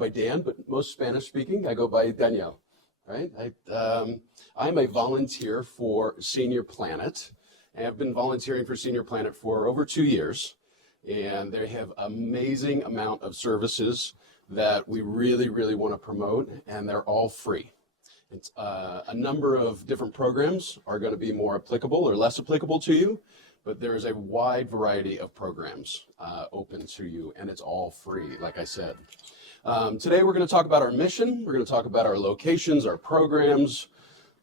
by Dan, but most Spanish speaking, I go by Daniel, right? I'm a volunteer for Senior Planet. I have been volunteering for Senior Planet for over 2 years, and they have amazing amount of services that we really, really want to promote, and they're all free. It's, a number of different programs are going to be more applicable or less applicable to you, but there is a wide variety of programs open to you, and it's all free, like I said. Today we're going to talk about our mission, we're going to talk about our locations, our programs,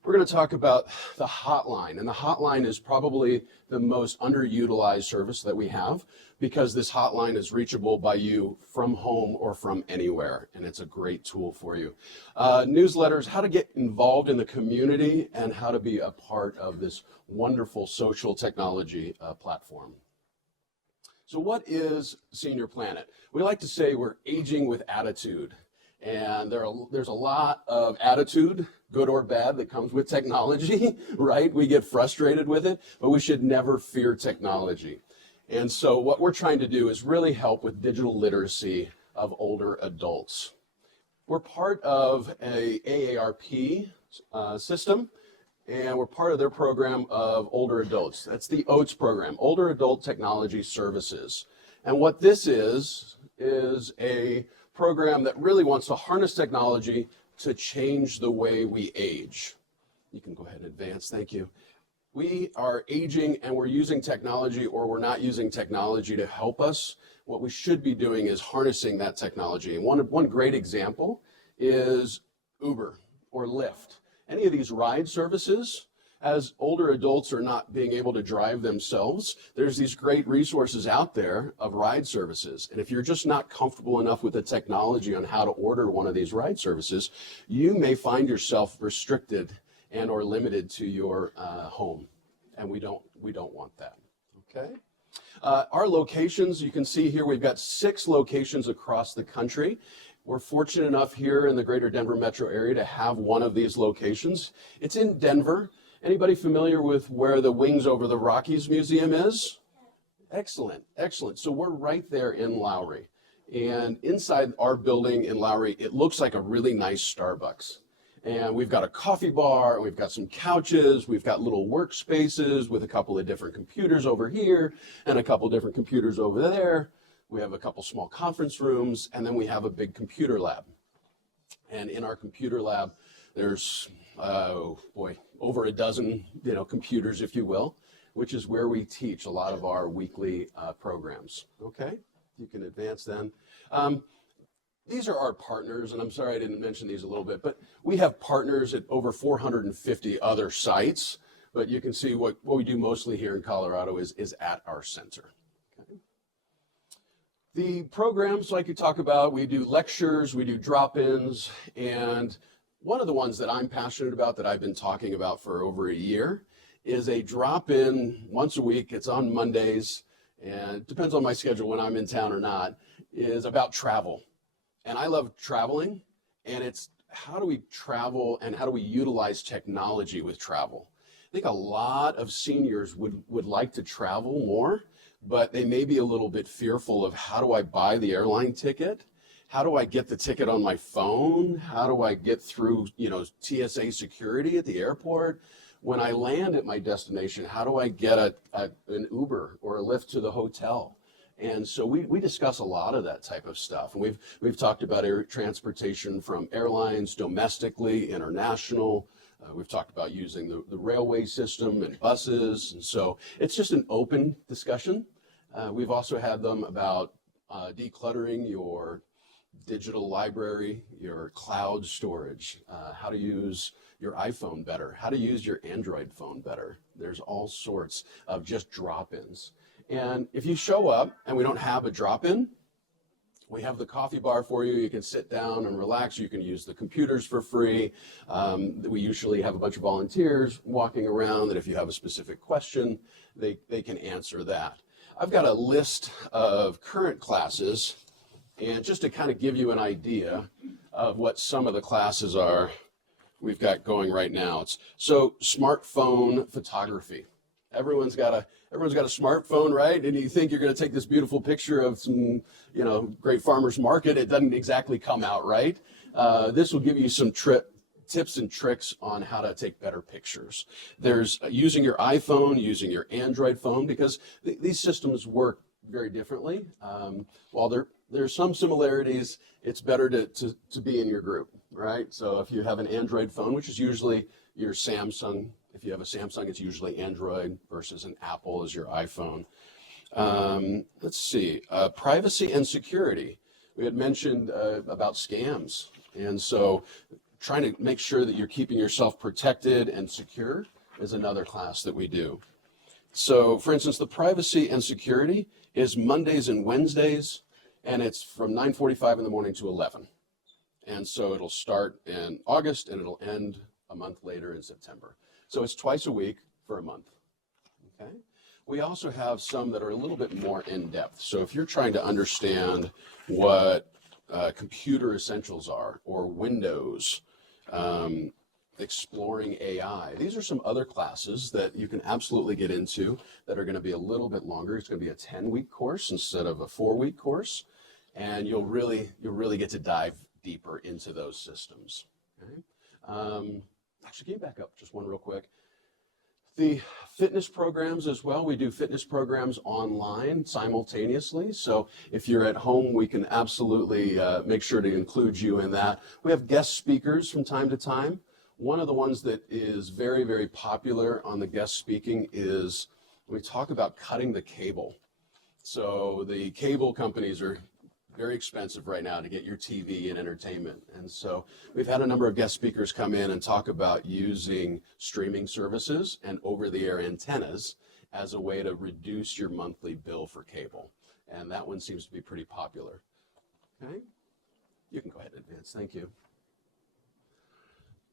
we're going to talk about the hotline, and the hotline is probably the most underutilized service that we have because this hotline is reachable by you from home or from anywhere, and it's a great tool for you. Newsletters, how to get involved in the community and how to be a part of this wonderful social technology platform. So what is Senior Planet? We like to say we're aging with attitude. And there's a lot of attitude, good or bad, that comes with technology, right? We get frustrated with it, but we should never fear technology. And so what we're trying to do is really help with digital literacy of older adults. We're part of a AARP system, and we're part of their program of older adults. That's the OATS program, Older Adult Technology Services. And what this is a program that really wants to harness technology to change the way we age. You can go ahead and advance, thank you. We are aging and we're using technology or we're not using technology to help us. What we should be doing is harnessing that technology. And one great example is Uber or Lyft. Any of these ride services, as older adults are not being able to drive themselves, there's these great resources out there of ride services. And if you're just not comfortable enough with the technology on how to order one of these ride services, you may find yourself restricted and or limited to your home. And we don't want that, okay? Our locations, you can see here, we've got 6 locations across the country. We're fortunate enough here in the greater Denver metro area to have one of these locations. It's in Denver. Anybody familiar with where the Wings Over the Rockies Museum is? Excellent, excellent. So we're right there in Lowry. And inside our building in Lowry, it looks like a really nice Starbucks. And we've got a coffee bar, we've got some couches, we've got little workspaces with a couple of different computers over here and a couple different computers over there. We have a couple small conference rooms, and then we have a big computer lab. And in our computer lab, there's, over a dozen, computers, if you will, which is where we teach a lot of our weekly programs. Okay, you can advance then. These are our partners, and I'm sorry I didn't mention these a little bit, but we have partners at over 450 other sites, but you can see what we do mostly here in Colorado is at our center. Okay. The programs, like you talk about, we do lectures, we do drop-ins, and one of the ones that I'm passionate about that I've been talking about for over a year is a drop-in once a week. It's on Mondays, and it depends on my schedule when I'm in town or not, is about travel. And I love traveling, and it's how do we travel and how do we utilize technology with travel? I think a lot of seniors would like to travel more, but they may be a little bit fearful of how do I buy the airline ticket? How do I get the ticket on my phone? How do I get through, TSA security at the airport? When I land at my destination, how do I get an Uber or a Lyft to the hotel? And so we discuss a lot of that type of stuff. And we've talked about air transportation from airlines, domestically, international. We've talked about using the railway system and buses. And so it's just an open discussion. We've also had them about decluttering your digital library, your cloud storage, how to use your iPhone better, how to use your Android phone better. There's all sorts of just drop-ins. And if you show up and we don't have a drop-in, we have the coffee bar for you. You can sit down and relax. You can use the computers for free. We usually have a bunch of volunteers walking around that if you have a specific question, they can answer that. I've got a list of current classes, and just to kind of give you an idea of what some of the classes are we've got going right now. So smartphone photography. Everyone's got Everyone's got a smartphone, right? And you think you're going to take this beautiful picture of some, great farmer's market. It doesn't exactly come out right. This will give you some tips and tricks on how to take better pictures. There's using your iPhone, using your Android phone, because these systems work very differently. While there's some similarities, it's better to be in your group, right? So if you have an Android phone, which is usually your Samsung, if you have a Samsung, it's usually Android versus an Apple is your iPhone. Let's see, privacy and security. We had mentioned about scams. And so trying to make sure that you're keeping yourself protected and secure is another class that we do. So for instance, the privacy and security is Mondays and Wednesdays, and it's from 9:45 in the morning to 11. And so it'll start in August and it'll end a month later in September. So it's twice a week for a month, okay? We also have some that are a little bit more in-depth. So if you're trying to understand what computer essentials are, or Windows, exploring AI. These are some other classes that you can absolutely get into that are going to be a little bit longer. It's going to be a 10-week course instead of a 4-week course, and you'll really get to dive deeper into those systems. Okay? Actually, can you back up just one real quick? The fitness programs as well. We do fitness programs online simultaneously. So if you're at home, we can absolutely make sure to include you in that. We have guest speakers from time to time. One of the ones that is very, very popular on the guest speaking is we talk about cutting the cable. So the cable companies are very expensive right now to get your TV and entertainment. And so we've had a number of guest speakers come in and talk about using streaming services and over-the-air antennas as a way to reduce your monthly bill for cable. And that one seems to be pretty popular. Okay? You can go ahead and advance. Thank you.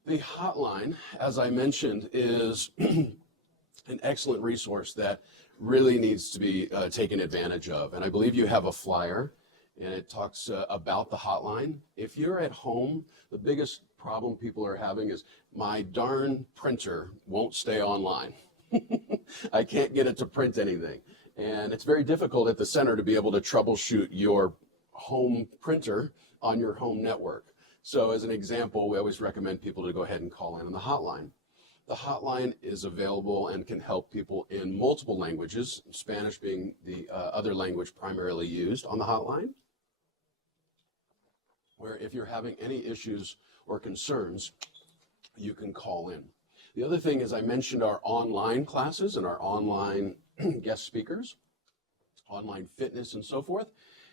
The hotline, as I mentioned, is an excellent resource that really needs to be taken advantage of. And I believe you have a flyer, and it talks about the hotline. If you're at home, the biggest problem people are having is my darn printer won't stay online. I can't get it to print anything. And it's very difficult at the center to be able to troubleshoot your home printer on your home network. So as an example, we always recommend people to go ahead and call in on the hotline. The hotline is available and can help people in multiple languages, Spanish being the other language primarily used on the hotline, where if you're having any issues or concerns, you can call in. The other thing is I mentioned our online classes and our online guest speakers, online fitness and so forth.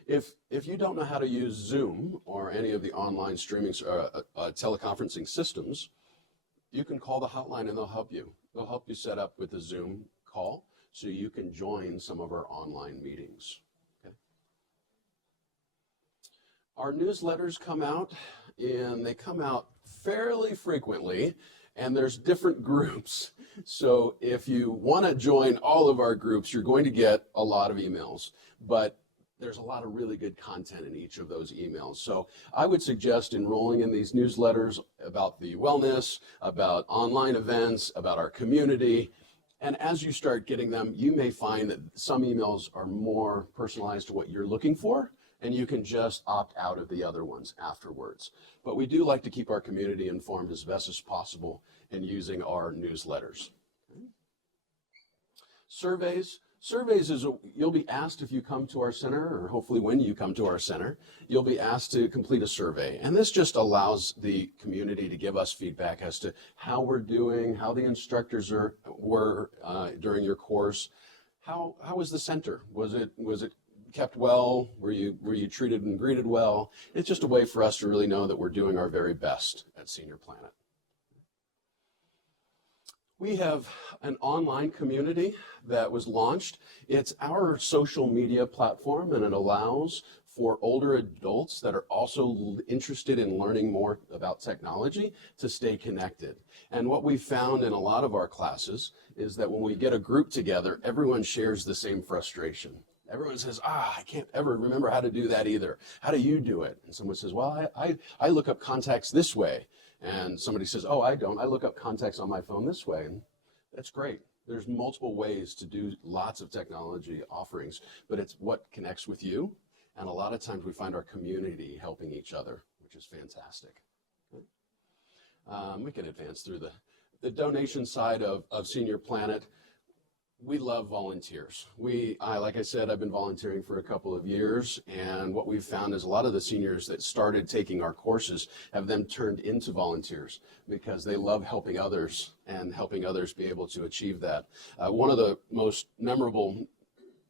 If you don't know how to use Zoom or any of the online streaming teleconferencing systems, you can call the hotline and they'll help you. They'll help you set up with a Zoom call so you can join some of our online meetings. Okay. Our newsletters come out, and they come out fairly frequently, and there's different groups. So if you want to join all of our groups, you're going to get a lot of emails, but there's a lot of really good content in each of those emails. So I would suggest enrolling in these newsletters about the wellness, about online events, about our community. And as you start getting them, you may find that some emails are more personalized to what you're looking for, and you can just opt out of the other ones afterwards. But we do like to keep our community informed as best as possible in using our newsletters. Okay. Surveys is, you'll be asked if you come to our center, or hopefully when you come to our center, you'll be asked to complete a survey. And this just allows the community to give us feedback as to how we're doing, how the instructors were during your course. How was the center? Was it kept well? Were you treated and greeted well? It's just a way for us to really know that we're doing our very best at Senior Planet. We have an online community that was launched. It's our social media platform, and it allows for older adults that are also interested in learning more about technology to stay connected. And what we found in a lot of our classes is that when we get a group together, everyone shares the same frustration. Everyone says, I can't ever remember how to do that either. How do you do it? And someone says, well, I look up contacts this way. And somebody says, oh, I don't. I look up contacts on my phone this way. And that's great. There's multiple ways to do lots of technology offerings, but it's what connects with you. And a lot of times we find our community helping each other, which is fantastic. We can advance through the donation side of Senior Planet. We love volunteers. Like I said, I've been volunteering for a couple of years, and what we've found is a lot of the seniors that started taking our courses have then turned into volunteers because they love helping others and helping others be able to achieve that. One of the most memorable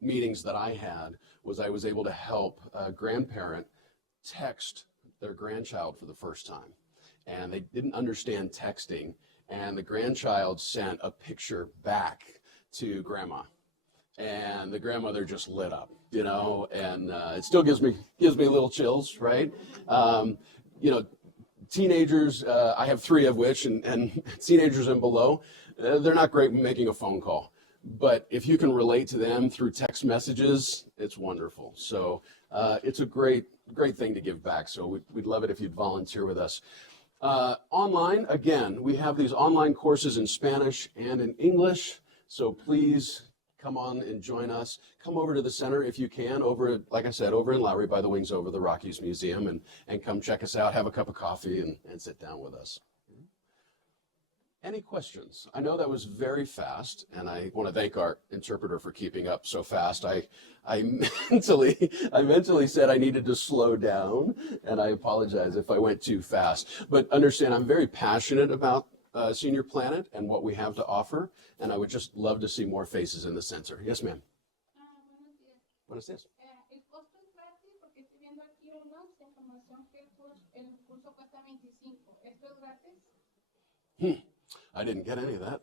meetings that I had was I was able to help a grandparent text their grandchild for the first time. And they didn't understand texting, and the grandchild sent a picture back to grandma, and the grandmother just lit up, you know, and it still gives me a little chills, right? You know, teenagers, I have 3 of which, and teenagers and below, they're not great making a phone call, but if you can relate to them through text messages, it's wonderful. So it's a great thing to give back. So we'd love it if you'd volunteer with us. Online, again, we have these online courses in Spanish and in English. So please come on and join us. Come over to the center if you can, like I said, over in Lowry by the Wings over the Rockies Museum, and come check us out, have a cup of coffee, and sit down with us. Any questions? I know that was very fast, and I want to thank our interpreter for keeping up so fast. I mentally said I needed to slow down, and I apologize if I went too fast. But understand, I'm very passionate about Senior Planet and what we have to offer, and I would just love to see more faces in the center. Yes, ma'am. Buenos días. El costo es gratis porque estoy viendo aquí una información que el curso cuesta 25. ¿Esto es gratis? I didn't get any of that.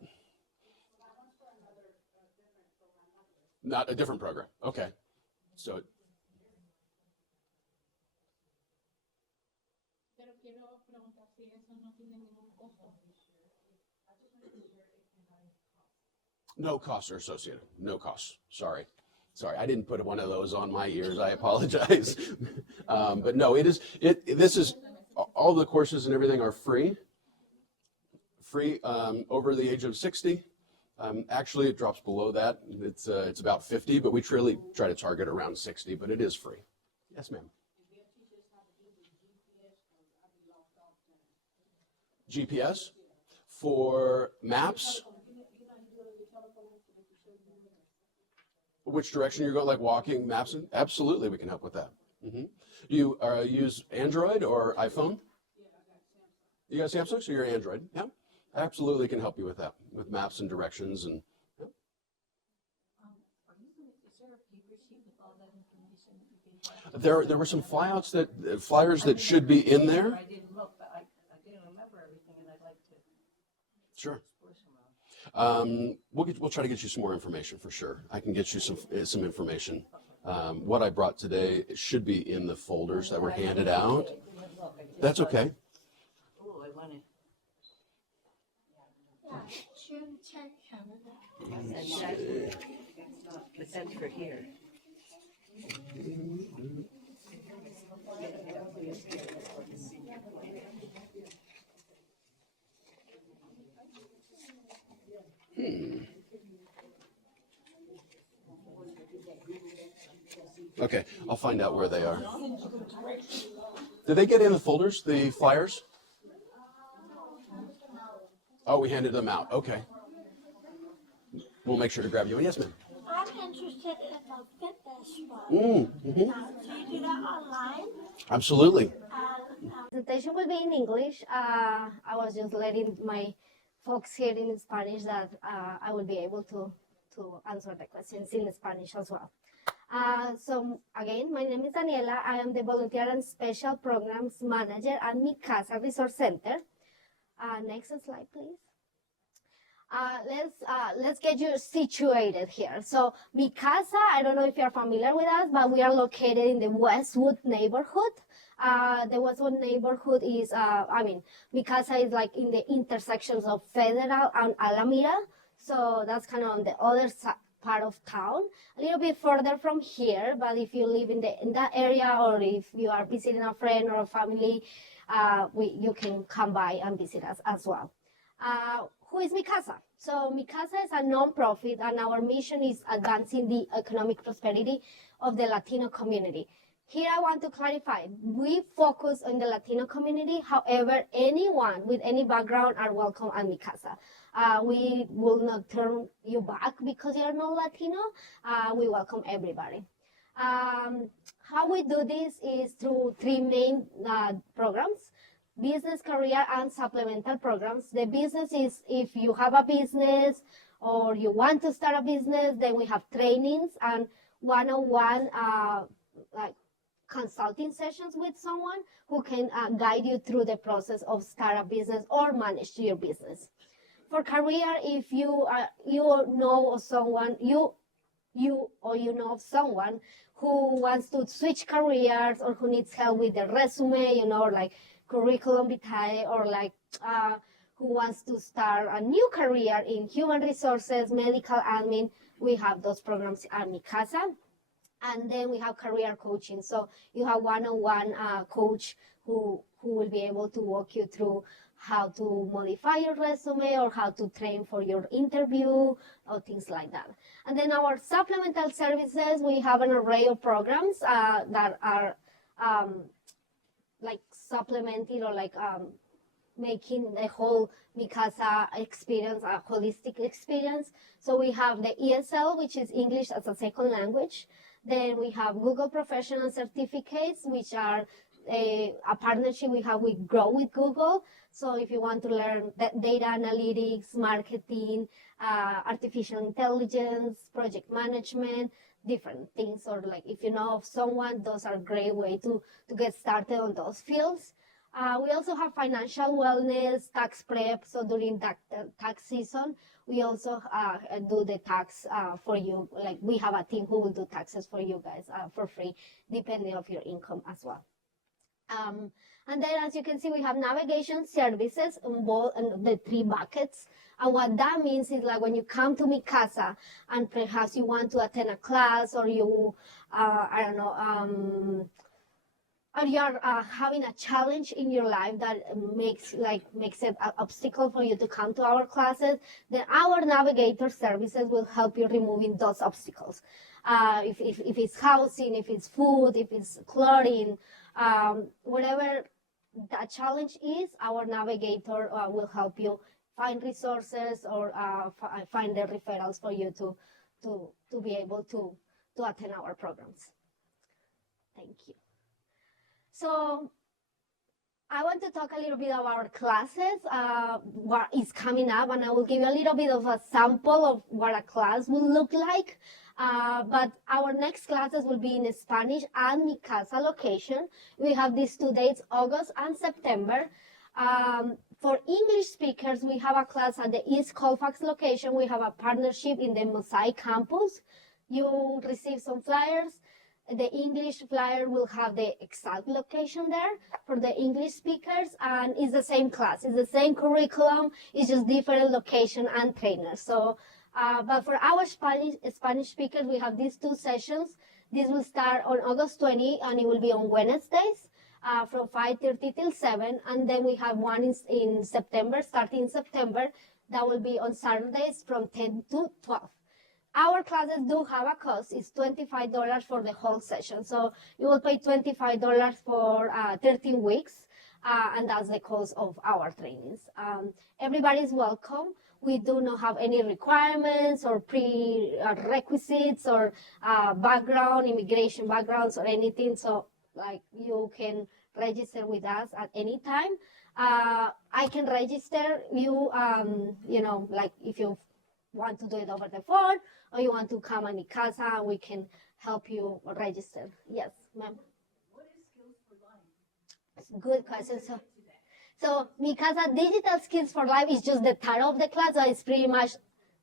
Not a different program. Okay. So. Pero quiero preguntar si eso no tiene ningún costo. No costs are associated. No costs. Sorry, I didn't put one of those on my ears. I apologize. But no, this is all the courses and everything are free. Over the age of 60. Actually, it drops below that. It's about 50, but we truly try to target around 60. But it is free. Yes, ma'am. GPS for maps. Which direction you're going, like walking, maps? Absolutely, we can help with that. Do you use Android or iPhone? You got Samsung, so you're Android. Yeah, absolutely can help you with that, with maps and directions. And yeah. There were some flyers that should be in there. I didn't look, but I didn't remember everything, and I'd like to. Sure. We'll try to get you some more information for sure. I can get you some information. What I brought today should be in the folders that were handed out. That's okay. Oh, I wanted. But that's for here. Okay, I'll find out where they are. Did they get in the folders, the flyers? Oh, we handed them out. Okay. We'll make sure to grab you. Yes, ma'am. I'm interested in the fitness one. Mm-hmm. Do you do that online? Absolutely. Presentation will be in English. I was just letting my folks here in Spanish that I will be able to answer the questions in Spanish as well. So again, my name is Daniela. I am the Volunteer and Special Programs Manager at Mi Casa Resource Center. Next slide, please. Let's get you situated here. So Mi Casa, I don't know if you're familiar with us, but we are located in the Westwood neighborhood. The Westwood neighborhood is, Mi Casa is like in the intersections of Federal and Alameda. So that's kind of on the other part of town, a little bit further from here. But if you live in that area, or if you are visiting a friend or a family, you can come by and visit us as well. Who is Mi Casa? So Mikasa is a nonprofit, and our mission is advancing the economic prosperity of the Latino community. Here I want to clarify, we focus on the Latino community. However, anyone with any background are welcome at Mikasa. We will not turn you back because you're not Latino. We welcome everybody. How we do this is through three main programs: business, career, and supplemental programs. The business is if you have a business or you want to start a business, then we have trainings and one-on-one like consulting sessions with someone who can guide you through the process of start a business or manage your business. For career, if you know of someone, you know of someone who wants to switch careers or who needs help with their resume, like curriculum vitae, or like who wants to start a new career in human resources, medical admin, we have those programs at Mikasa. And then we have career coaching. So you have one-on-one coach who will be able to walk you through how to modify your resume or how to train for your interview or things like that. And then our supplemental services, we have an array of programs that are like supplementing or like making the whole Mikasa experience a holistic experience. So we have the ESL, which is English as a second language. Then we have Google Professional Certificates, which are a partnership we have with Grow with Google. So if you want to learn data analytics, marketing, artificial intelligence, project management, different things, or like if you know of someone, those are a great way to get started on those fields. We also have financial wellness, tax prep. So during tax season, we also do the tax for you. Like we have a team who will do taxes for you guys for free, depending on your income as well. And then as you can see, we have navigation services in both in the three buckets. And what that means is like when you come to Mikasa and perhaps you want to attend a class or you, I don't know, or you're having a challenge in your life that makes it an obstacle for you to come to our classes, then our navigator services will help you removing those obstacles. If it's housing, if it's food, if it's clothing, whatever that challenge is, our navigator will help you find resources or find the referrals for you to be able to attend our programs. Thank you. So I want to talk a little bit about our classes, what is coming up, and I will give you a little bit of a sample of what a class will look like. But our next classes will be in Spanish and Mikasa location. We have these 2 dates, August and September. For English speakers, we have a class at the East Colfax location. We have a partnership in the Mosaic campus. You receive some flyers. The English flyer will have the exact location there for the English speakers, and it's the same class. It's the same curriculum. It's just different location and trainers. So, but for our Spanish speakers, we have these 2 sessions. This will start on August 20, and it will be on Wednesdays from 5:30 till 7. And then we have one in September, starting in September, that will be on Saturdays from 10 to 12. Our classes do have a cost. It's $25 for the whole session. So you will pay $25 for 13 weeks, and that's the cost of our trainings. Everybody is welcome. We do not have any requirements or prerequisites or background, immigration backgrounds or anything. So like you can register with us at any time. I can register you, like if you want to do it over the phone, or you want to come at Mikasa, we can help you register. Yes, ma'am. What is Skills for Life? Good question. So Mikasa Digital Skills for Life is just the title of the class, so it's pretty much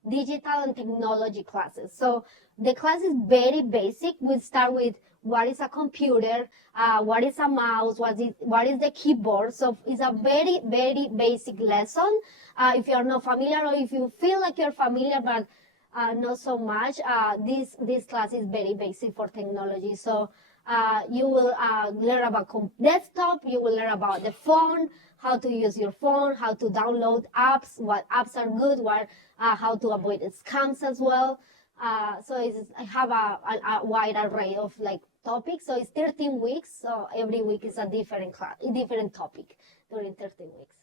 digital and technology classes. So the class is very basic. We start with what is a computer, what is a mouse, what is the keyboard. So it's a very, very basic lesson. If you're not familiar, or if you feel like you're familiar but not so much. This class is very basic for technology. So you will learn about desktop, you will learn about the phone, how to use your phone, how to download apps, what apps are good, how to avoid scams as well. So I have a wide array of like topics. So it's 13 weeks. So every week is a different class, a different topic during 13 weeks.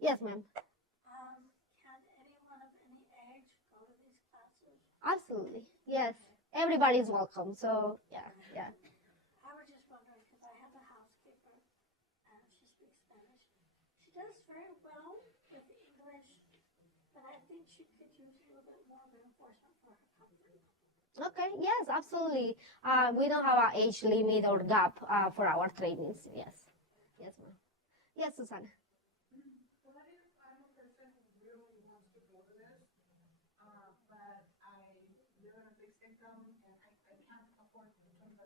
Yes, ma'am. Can anyone of any age go to these classes? Absolutely. Yes. Everybody is welcome. So yeah. I was just wondering because I have a housekeeper and she speaks Spanish. She does very well with English, but I think she could use a little bit more reinforcement for her comfort. Okay. Yes, absolutely. We don't have an age limit or gap for our trainings. Yes. Yes, ma'am. Yes, Susana. What if I'm a person who really wants to go to this, but I live on a fixed income and I can't afford $25?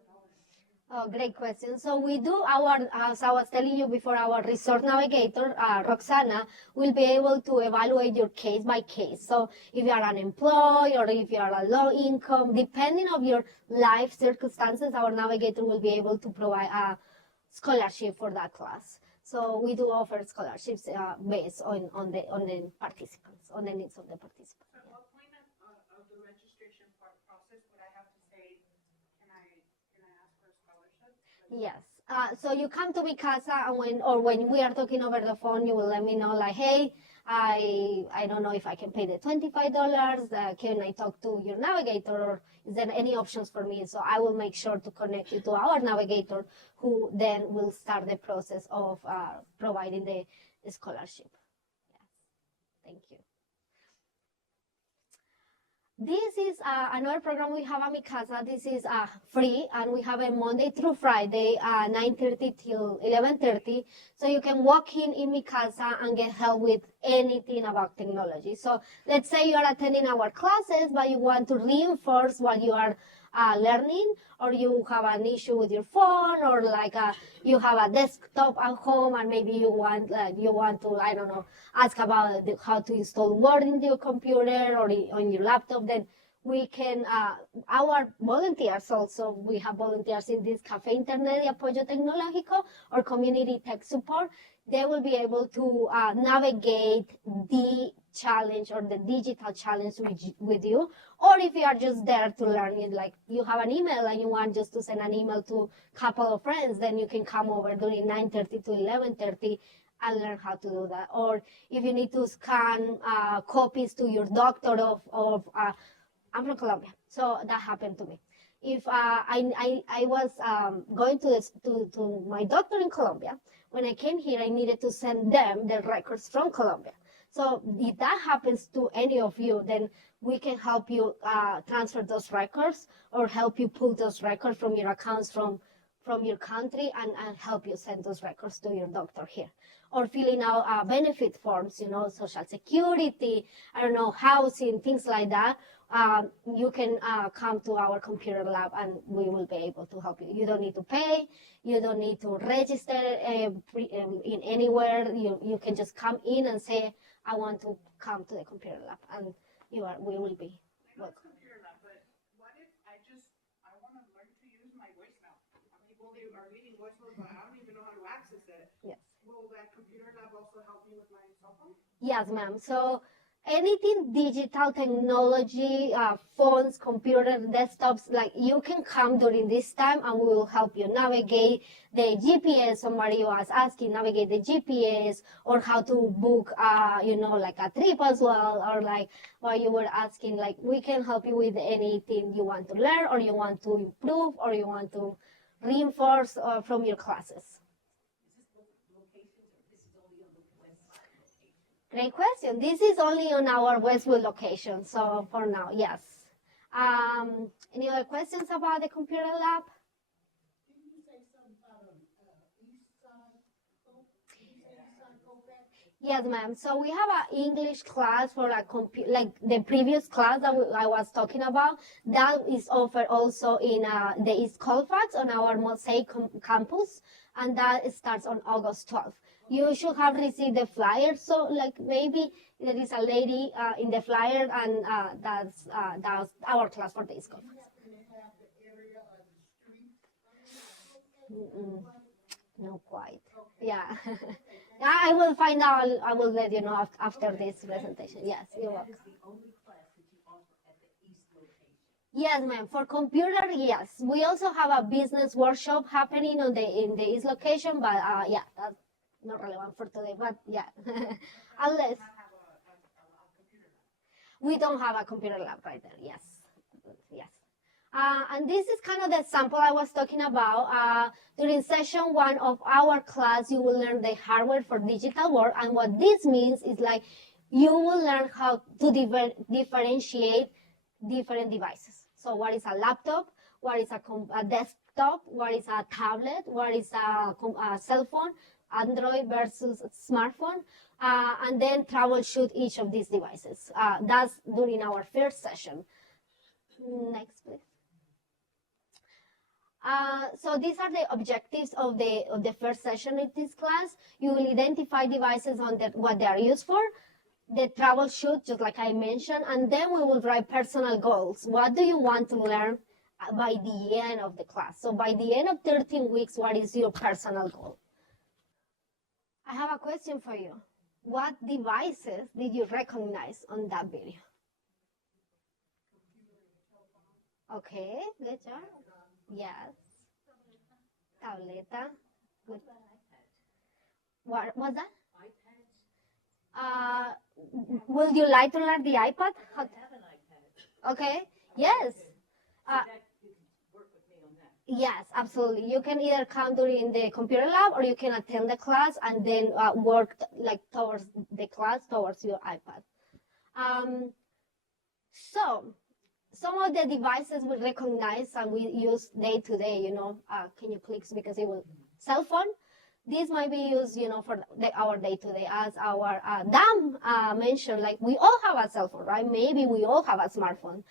Oh, great question. So we do as I was telling you before, our resort navigator, Roxana, will be able to evaluate your case by case. So if you are unemployed or if you are a low income, depending on your life circumstances, our navigator will be able to provide a scholarship for that class. So we do offer scholarships based on the participants, on the needs of the participants. At what point of the registration process would I have to say, can I ask for a scholarship? Yes. So you come to Mikasa, and when we are talking over the phone, you will let me know, like, hey, I don't know if I can pay the $25. Can I talk to your navigator, or is there any options for me? So I will make sure to connect you to our navigator, who then will start the process of providing the scholarship. Yes. Thank you. This is another program we have at Mikasa. This is free, and we have it Monday through Friday, 9:30 till 11:30. So you can walk in Mikasa and get help with anything about technology. So let's say you are attending our classes, but you want to reinforce what you are learning, or you have an issue with your phone, or like you have a desktop at home, and maybe you want to, I don't know, ask about how to install Word in your computer or on your laptop. Then we can, our volunteers also, we have volunteers in this Café Internet de Apoyo Tecnológico or Community Tech Support. They will be able to navigate the challenge or the digital challenge with you. Or if you are just there to learn, like you have an email and you want just to send an email to a couple of friends, then you can come over during 9:30 to 11:30 and learn how to do that. Or if you need to scan copies to your doctor I'm from Colombia, so that happened to me. If I was going to my doctor in Colombia, when I came here, I needed to send them the records from Colombia. So if that happens to any of you, then we can help you transfer those records, or help you pull those records from your accounts from your country, and help you send those records to your doctor here. Or filling out benefit forms, Social Security, I don't know, housing, things like that. You can come to our computer lab, and we will be able to help you. You don't need to pay. You don't need to register in anywhere. You can just come in and say, I want to come to the computer lab, and we will be welcome. Computer lab, but what if I want to learn to use my voicemail? People are reading voicemails, but I don't even know how to access it. Yes. Will that computer lab also help me with my cell phone? Yes, ma'am. So anything digital technology, phones, computers, desktops, like you can come during this time, and we will help you navigate the GPS. Somebody was asking, navigate the GPS, or how to book, like a trip as well, or like what you were asking, like we can help you with anything you want to learn, or you want to improve, or you want to reinforce from your classes. Great question. This is only on our Westwood location, so for now, yes. Any other questions about the computer lab? Didn't you say something about east side co-pay? Yes, ma'am. So we have an English class for like the previous class that I was talking about. That is offered also in the East Colfax on our Mosaic campus, and that starts on August 12th. You should have received the flyer. So like maybe there is a lady in the flyer, and that's our class for this conference. Mm-mm. No, quite. Yeah. I will find out. I will let you know after this presentation. Yes, you're welcome. Yes, ma'am. For computer, yes. We also have a business workshop happening in the East location, but yeah, that's not relevant for today. But yeah, unless we don't have a computer lab right there. Yes, yes. And this is kind of the sample I was talking about. During session 1 of our class, you will learn the hardware for digital work. And what this means is like you will learn how to differentiate different devices. So what is a laptop? What is a desktop? What is a tablet? What is a cell phone? Android versus smartphone? And then troubleshoot each of these devices. That's during our first session. Next, please. So these are the objectives of the first session of this class. You will identify devices on what they are used for, the troubleshoot, just like I mentioned, and then we will write personal goals. What do you want to learn by the end of the class? So by the end of 13 weeks, what is your personal goal? I have a question for you. What devices did you recognize on that video? Okay, good job. Yes. Tableta. Good. What was that? Would you like to learn the iPad? Okay. Yes. Yes, absolutely. You can either come during the computer lab, or you can attend the class and then work like towards the class, towards your iPad. So some of the devices we recognize and we use day to day, can you click because it will, cell phone. This might be used, for our day to day, as our Dan mentioned, like we all have a cell phone, right? Maybe we all have a smartphone.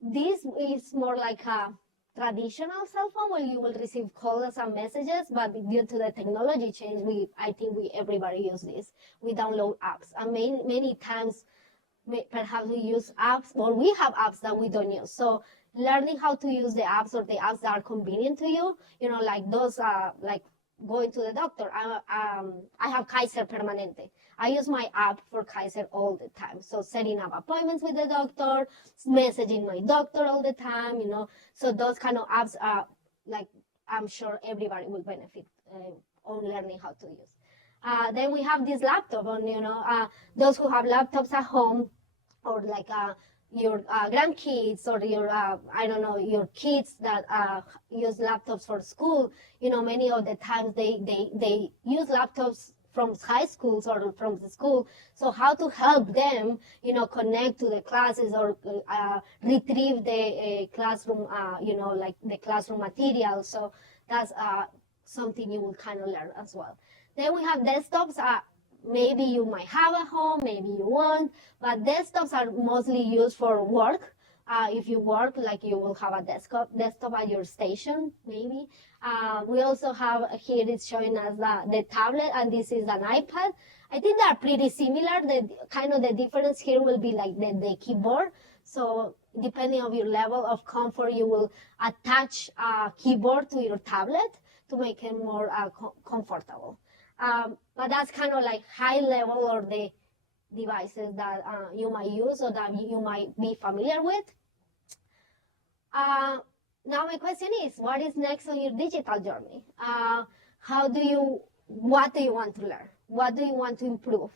This is more like a traditional cell phone where you will receive calls and messages, but due to the technology change, I think everybody use this. We download apps, and many times perhaps we use apps, or we have apps that we don't use. So learning how to use the apps, or the apps that are convenient to you, like those, like going to the doctor. I have Kaiser Permanente. I use my app for Kaiser all the time. So setting up appointments with the doctor, messaging my doctor all the time, So those kind of apps are like, I'm sure everybody will benefit on learning how to use. Then we have this laptop on, those who have laptops at home, or like your grandkids, or your, your kids that use laptops for school. Many of the times they use laptops from high schools or from the school. So how to help them, connect to the classes, or retrieve the classroom, like the classroom material. So that's something you will kind of learn as well. Then we have desktops. Maybe you might have at home, maybe you won't, but desktops are mostly used for work. If you work, like you will have a desktop at your station, maybe. We also have here, it's showing us the tablet, and this is an iPad. I think they are pretty similar. The difference here will be like the keyboard. So depending on your level of comfort, you will attach a keyboard to your tablet to make it more comfortable. But that's kind of like high level, or the devices that you might use, or that you might be familiar with. Now my question is, what is next on your digital journey? What do you want to learn? What do you want to improve?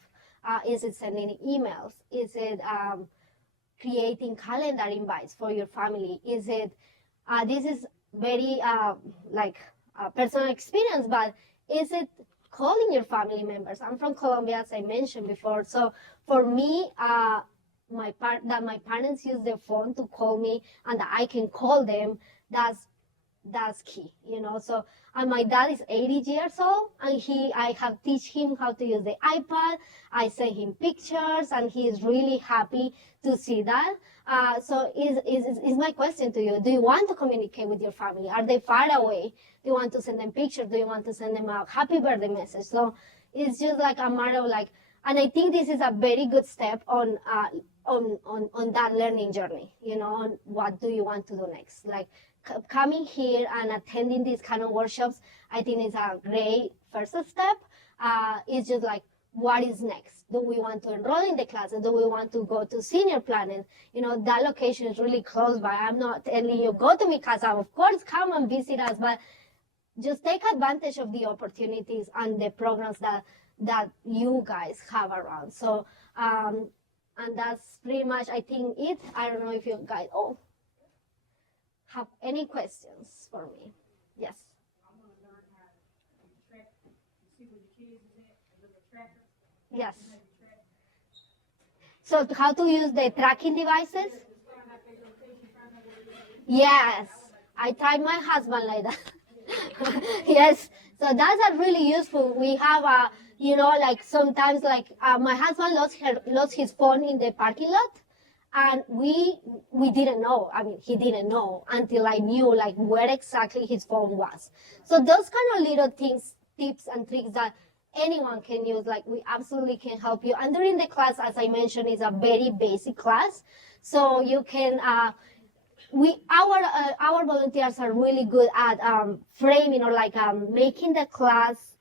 Is it sending emails? Is it creating calendar invites for your family? Is it, this is very personal experience, but is it calling your family members? I'm from Colombia, as I mentioned before. So for me, my parents use their phone to call me, and that I can call them, that's that's key, you know. So, and my dad is 80 years old, and I have teach him how to use the iPad. I send him pictures, and he is really happy to see that. So is my question to you: do you want to communicate with your family? Are they far away? Do you want to send them pictures? Do you want to send them a happy birthday message? So it's just like a matter of like, and I think this is a very good step on that learning journey. You know, on what do you want to do next? Like coming here and attending these kind of workshops, I think is a great first step. It's just like, what is next? Do we want to enroll in the classes? Do we want to go to Senior Planet? You know, that location is really close by. I'm not telling you, go to Mi Casa. Of course, come and visit us, but just take advantage of the opportunities and the programs that you guys have around. So, and that's pretty much, I think, it. I don't know if you guys all have any questions for me. Yes. I'm gonna learn how to track, see where the kids is at, a little tracker. Yes. Maybe track. So how to use the tracking devices? Just find out their location, find out where they're at. Yes. I tried my husband like that. Yes. So that's a really useful. We have a, you know, like sometimes like my husband lost his phone in the parking lot, and we didn't know. I mean, he didn't know until I knew like where exactly his phone was. So those kind of little things, tips and tricks that anyone can use, like we absolutely can help you. And during the class, as I mentioned, is a very basic class, so you can. Our volunteers are really good at framing or like making the class,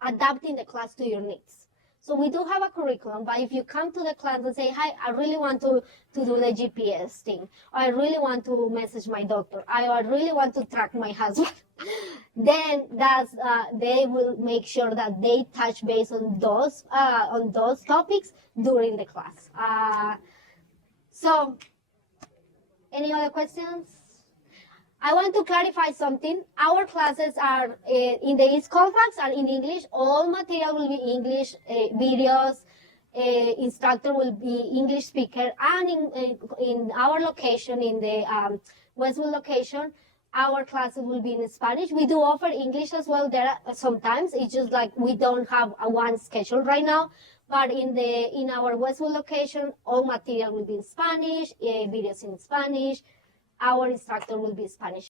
adapting the class to your needs. So we do have a curriculum, but if you come to the class and say, hi, I really want to do the GPS thing, or I really want to message my doctor, I really want to track my husband, then they will make sure that they touch base on those topics during the class. So, any other questions? I want to clarify something. Our classes are in the East Colfax are in English. All material will be English, videos, instructor will be English speaker, and in our location, in the Westwood location, our classes will be in Spanish. We do offer English as well there sometimes. It's just like we don't have a one schedule right now. But in our Westwood location, all material will be in Spanish, videos in Spanish. Our instructor will be Spanish